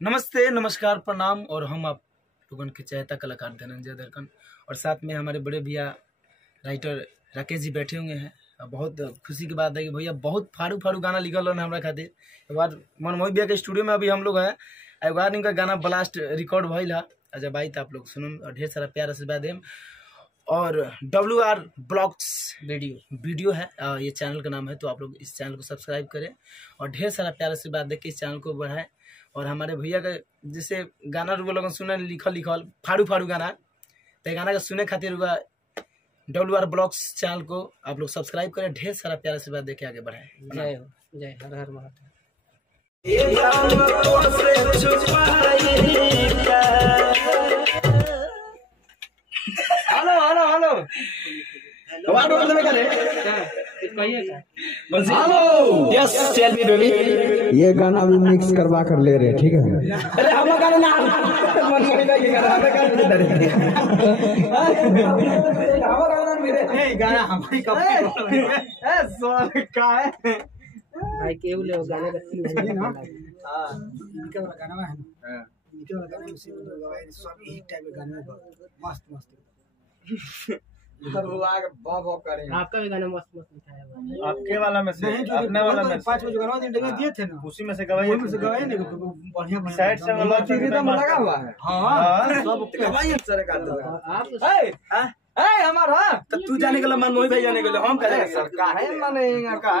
नमस्ते, नमस्कार, प्रणाम। और हम आप लोगों के चहेता कलाकार धनंजय दरकन और साथ में हमारे बड़े भैया राइटर राकेश जी बैठे हुए हैं। बहुत खुशी की बात है कि भैया बहुत फाड़ू फाड़ू गाना लिखल है हमारा खातिर। एक बार मनमोही भैया के स्टूडियो में अभी हम लोग हैं, एक बार इनका गाना ब्लास्ट रिकॉर्ड भइल है। जब आई तो आप लोग सुनम और ढेर सारा प्यार आशीर्वाद देम। और WR ब्लॉग्स वीडियो है, ये चैनल का नाम है, तो आप लोग इस चैनल को सब्सक्राइब करें और ढेर सारा प्यार आशीर्वाद दे के इस चैनल को बढ़ाएं। और हमारे भैया का जैसे गाना रुआ लोग सुने लिखल फाड़ू फाड़ू गाना, तो गाना का सुने खातिर रुआ WR ब्लॉग्स चैनल को आप लोग सब्सक्राइब करें, ढेर सारा प्यार आशीर्वाद दे के आगे बढ़ाएं। जय हो, जय हर हर Mahadev. Hello hello hello yes tell me baby. ये गाना भी मिक्स करवा कर ले रहे, ठीक है? अरे हम गाना ना मनमोही भाई के गाना हमें गाना दे हमारा गाना मेरे ए गाना हमारी कॉपी ए सॉरी का है भाई केहू ले गाने का सीन है ना। हां इनके वाला गाना है ना। हां इनके वाला गाना उसी में गवाए सब यही टाइप का गाना है, मस्त मस्त इधर हुआ के बॉब करें। आपका भी गाना मस्त मस्त लिखा है। आपके वाला में से अपने वाला में 5 बजे गाना दिए थे ना, उसी में से गवाइए, उसी में से गवाए ने बढ़िया बढ़िया साइड से वाला रिदम लगा हुआ है। हां सब गवाइए सर का दो। आप ए हमारा तू जाने के लिए मनमोही भाई जाने के लिए हम कह सर का है माने का